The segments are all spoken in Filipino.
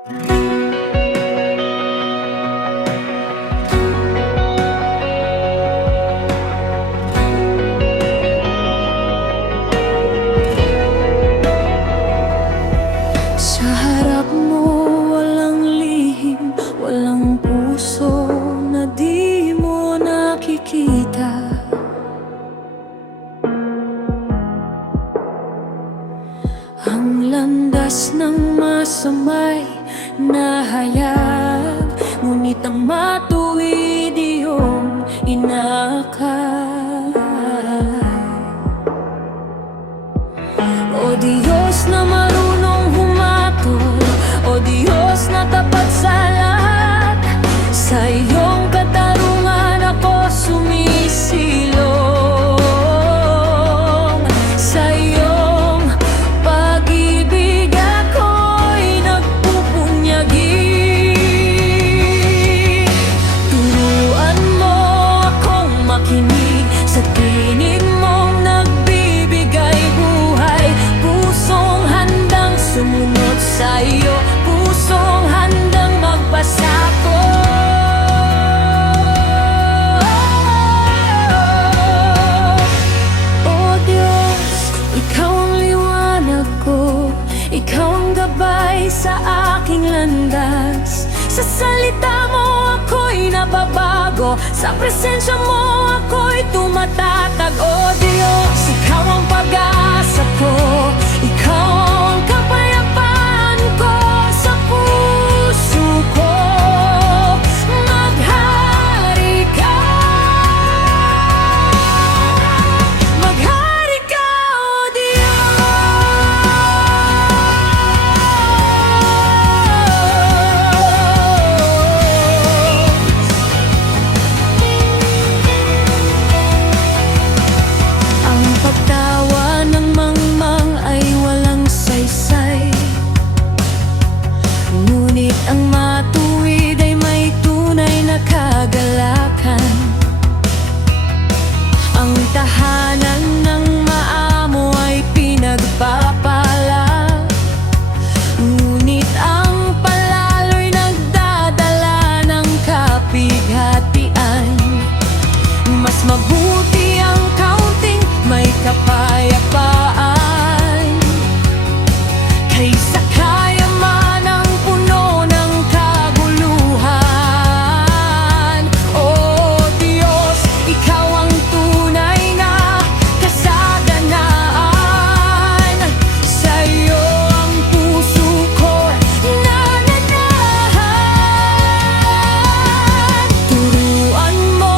Sa harap mo walang lihim, walang puso na di mo nakikita. Ang landas ng masamay nahayag, ngunit ang matuwid iyong inaakay. O Diyos na marunong humatol, O Diyos na tapat sa lahat, sa iyong katarungan ako sumisilong. Sa iyong pag-ibig ako'y nagpupunyagi. Turuan mo akong makinig sa tinig mong nagbibigay buhay. Pusong handang sumunod sa iyo, pusong handang magpasako. O Diyos, ikaw ang liwanag ko, ikaw ang gabay sa aking landas. Sa salita mo ako'y nababago, sa presensya mo ako'y tumatatag. O Diyos, ikaw ang pag-asa ko, ikaw ang kapayapaan ko sa puso ko. Maghari ka, maghari ka, O Ang pagtawa ng mangmang ay walang saysay, ngunit ang matuwid ay may tunay na kagalakan. Ang tahanan ng maamo ay pinagpapala, ngunit ang palalo'y nagdadala ng kapighatian. Mas mabuti ang kaunting may kapayapaan, kaysa kayamanang puno ng kaguluhan. O Diyos, ikaw ang tunay na kasaganaan, sa iyo ang puso ko nananahan. Turuan mo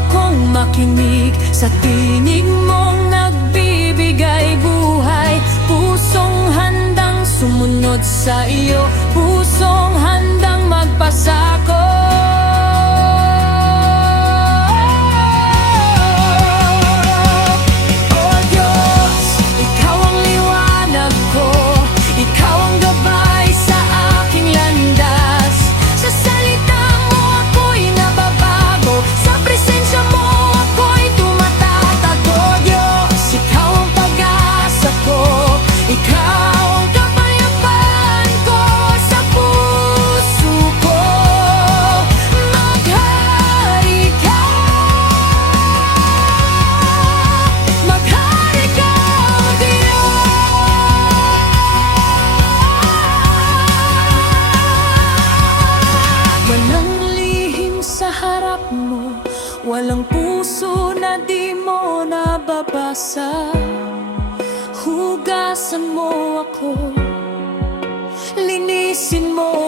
akong makinig sa tinig mong nagbibigay buhay. Pusong handang sumunod sa iyo, pusong handang magpasako. O Diyos, ikaw ang liwanag ko, ikaw ang gabay sa aking landas. Sa salita mo ako'y nababago, sa presensya mo ako'y tumatatag. O Diyos, ikaw ang pag-asa ko, ikaw ang kapayapaan ko sa puso ko. Maghari ka, maghari ka, O Diyos. Walang lihim sa harap mo, walang puso na di mo nababasa. Hugasan mo ako, linisin mo